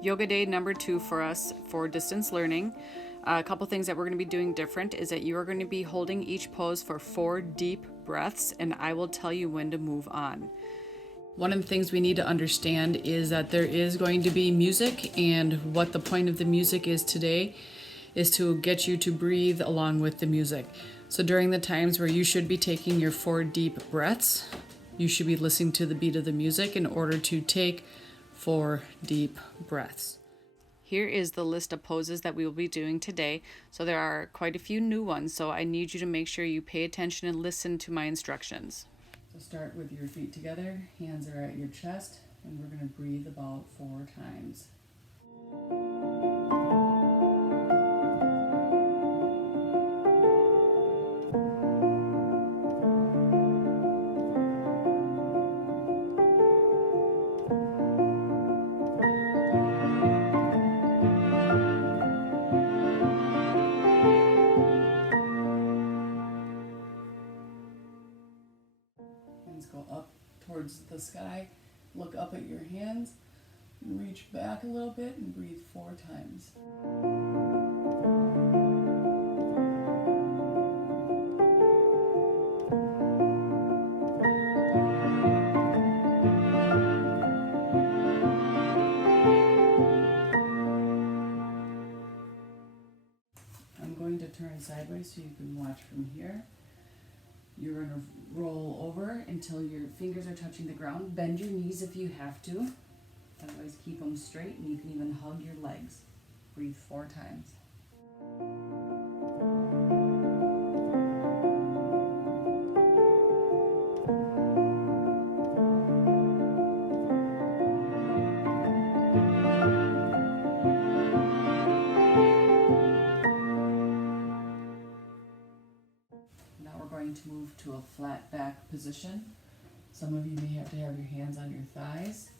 Yoga day number 2 for us for distance learning. A couple things that we're going to be doing different is that you are going to be holding each pose for 4 deep breaths, and I will tell you when to move on. One of the things we need to understand is that there is going to be music, and what the point of the music is today is to get you to breathe along with the music. So during the times where you should be taking your 4 deep breaths, you should be listening to the beat of the music in order to take 4 deep breaths. Here is the list of poses that we will be doing today. So there are quite a few new ones, so I need you to make sure you pay attention and listen to my instructions. So start with your feet together, hands are at your chest, and we're going to breathe about 4 times. Hands go up towards the sky, look up at your hands, and reach back a little bit and breathe 4 times. I'm going to turn sideways so you can watch from here. You're going to roll over until your fingers are touching the ground. Bend your knees if you have to. Otherwise, keep them straight, and you can even hug your legs. Breathe 4 times. Now we're going to move to a flat back position. Some of you may have to have your hands on your thighs.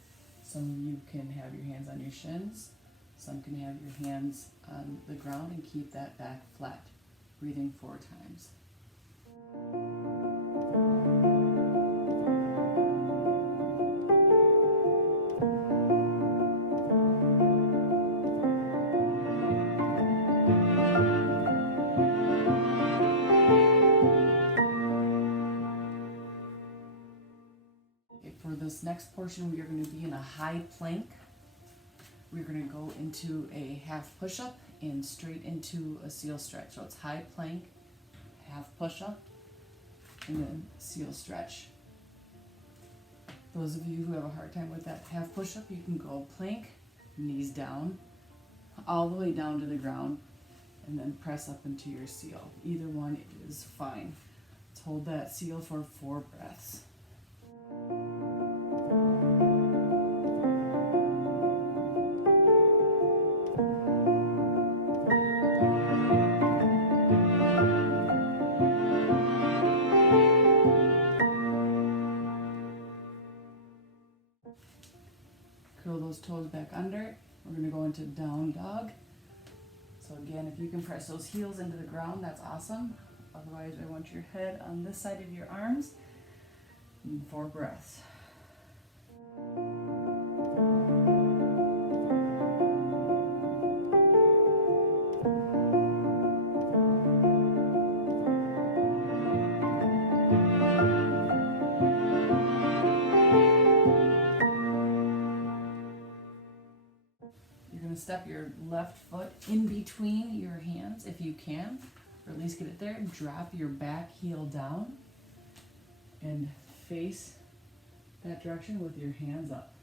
Some of you can have your hands on your shins. Some can have your hands on the ground and keep that back flat. Breathing 4 times. For this next portion, we are going to be in a high plank. We're going to go into a half push-up and straight into a seal stretch. So it's high plank, half push-up, and then seal stretch. Those of you who have a hard time with that half push-up, you can go plank, knees down, all the way down to the ground, and then press up into your seal. Either one is fine. Let's hold that seal for 4 breaths. Curl those toes back under. We're going to go into down dog. So again, if you can press those heels into the ground, that's awesome. Otherwise, I want your head on this side of your arms. And 4 breaths. You're going to step your left foot in between your hands if you can, or at least get it there. Drop your back heel down and face that direction with your hands up.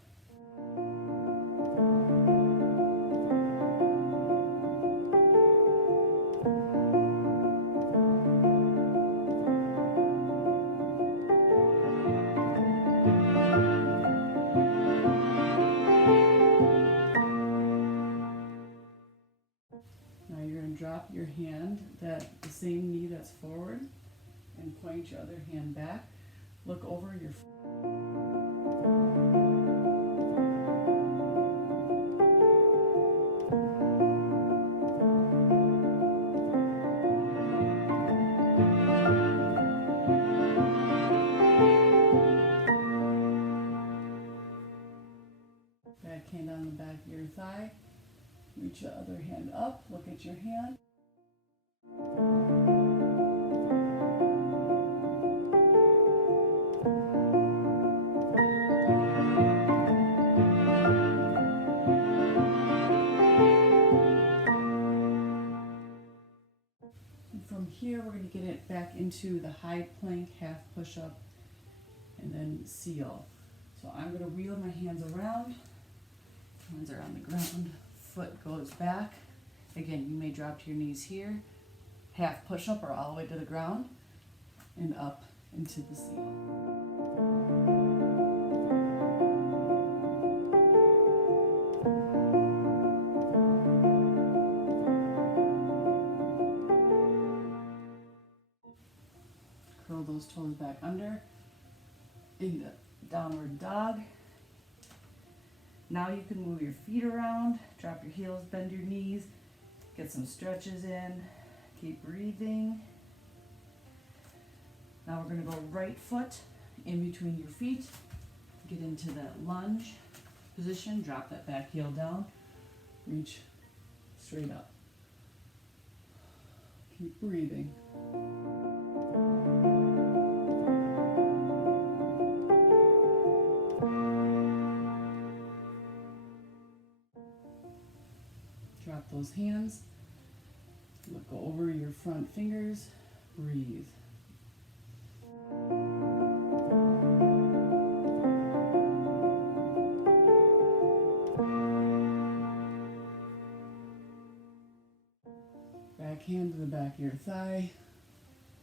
Now you're going to drop your hand, the same knee that's forward, and point your other hand back. Look over your backhand on the back of your your thigh. Reach the other hand up, look at your hand. And from here, we're going to get it back into the high plank, half push-up, and then seal. So I'm going to wheel my hands around. Hands are on the ground. Foot goes back. Again, you may drop to your knees here. Half push-up or all the way to the ground. And up into the seal. Curl those toes back under. In the downward dog. Now you can move your feet around, drop your heels, bend your knees, get some stretches in, keep breathing. Now we're going to go right foot in between your feet, get into that lunge position, drop that back heel down, reach straight up. Keep breathing. Drop those hands, look over your front fingers, breathe. Back hand to the back of your thigh,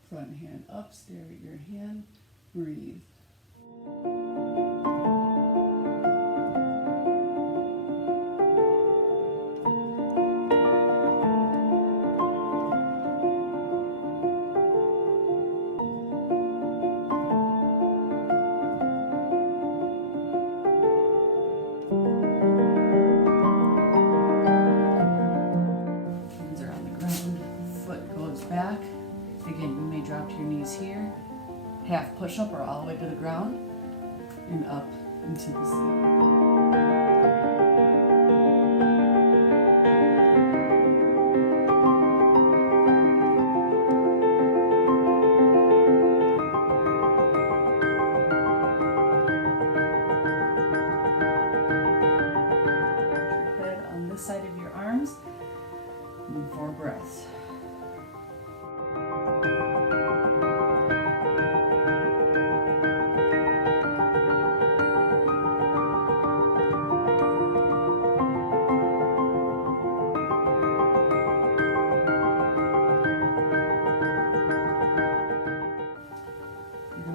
front hand up, stare at your hand, breathe. Back. Again, you may drop to your knees here. Half push-up or all the way to the ground. And up into the seal. Your head on this side of your arms. And 4 breaths.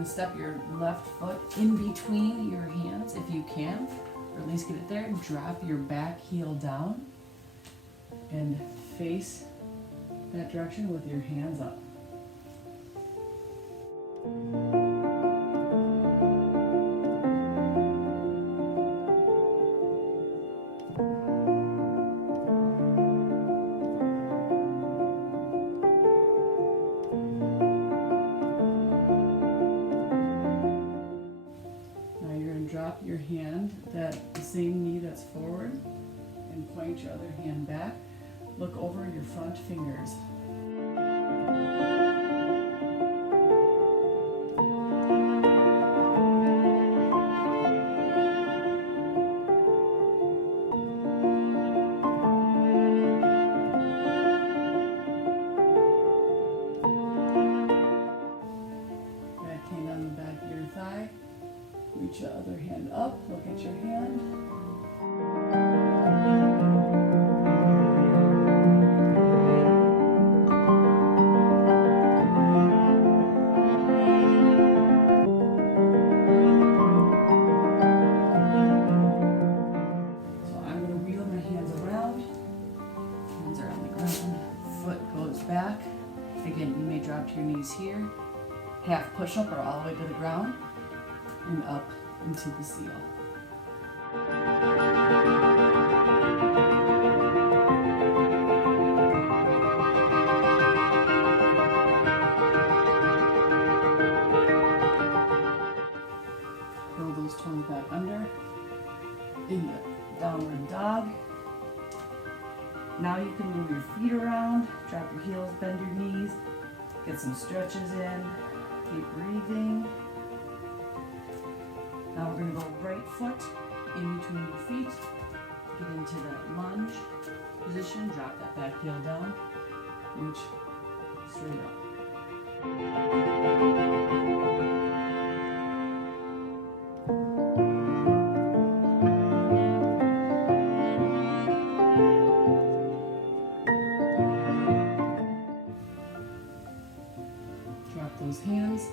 Step your left foot in between your hands if you can, or at least get it there. Drop your back heel down and face that direction with your hands up. Drop your hand, the same knee that's forward, and point your other hand back. Look over your front fingers. Back hand on the back of your thigh. Reach the other hand up, look at your hand. So I'm going to wheel my hands around. Hands are on the ground. Foot goes back. Again, you may drop to your knees here. Half push-up or all the way to the ground. And up into the seal. Curl those toes back under. In the downward dog. Now you can move your feet around, drop your heels, bend your knees, get some stretches in, keep breathing. Now we're going to go right foot in between your feet, get into the lunge position, drop that back heel down, reach straight up. Drop those hands,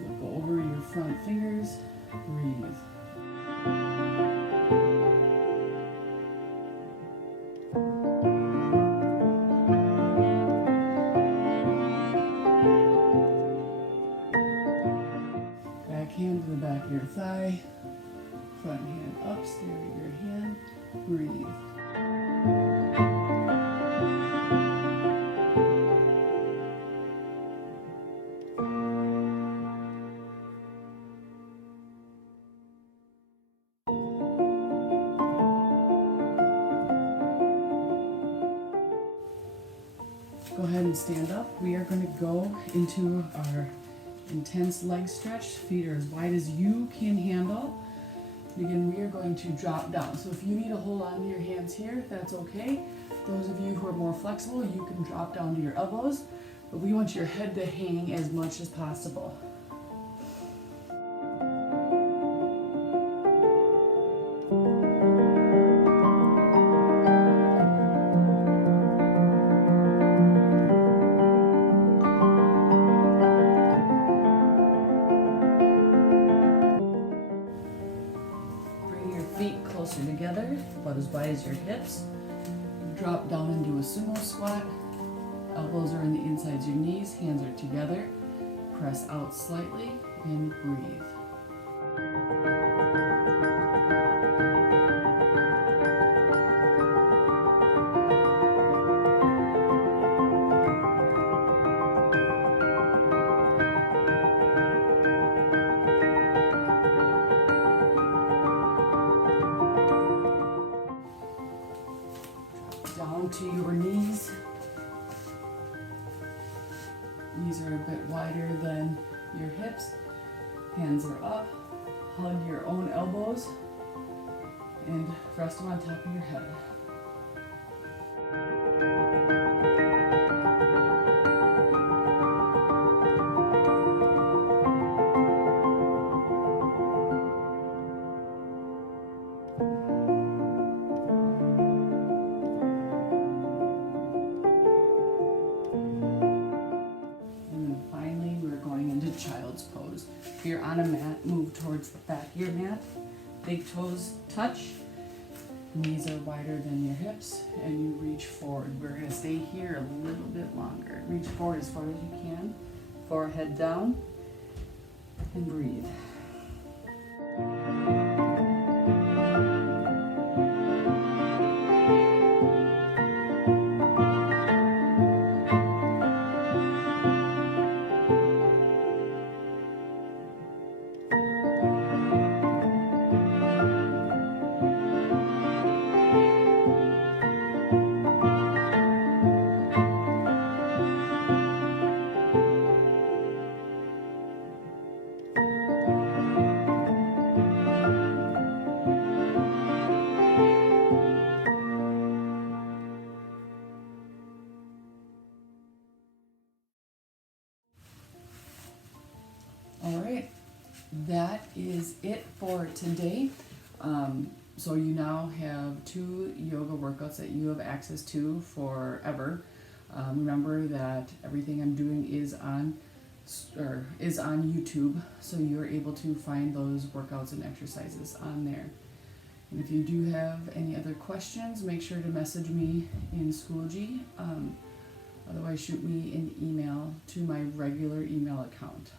look over your front fingers, breathe. Back hand to the back of your thigh, front hand up, stare at your hand, breathe. Go ahead and stand up. We are going to go into our intense leg stretch. Feet are as wide as you can handle. Again, we are going to drop down. So if you need to hold on to your hands here, that's okay. Those of you who are more flexible, you can drop down to your elbows, but we want your head to hang as much as possible. Feet closer together, about as wide as your hips. Drop down into a sumo squat. Elbows are on the insides of your knees, hands are together. Press out slightly and breathe. Down to your knees. Knees are a bit wider than your hips. Hands are up. Hug your own elbows and rest them on top of your head. Child's pose. If you're on a mat, move towards the back of your mat. Big toes touch. Knees are wider than your hips, and you reach forward. We're going to stay here a little bit longer. Reach forward as far as you can. Forehead down, and breathe. All right, that is it for today. So you now have 2 yoga workouts that you have access to forever. Remember that everything I'm doing is on YouTube, so you're able to find those workouts and exercises on there. And if you do have any other questions, make sure to message me in Schoology. Otherwise, shoot me an email to my regular email account.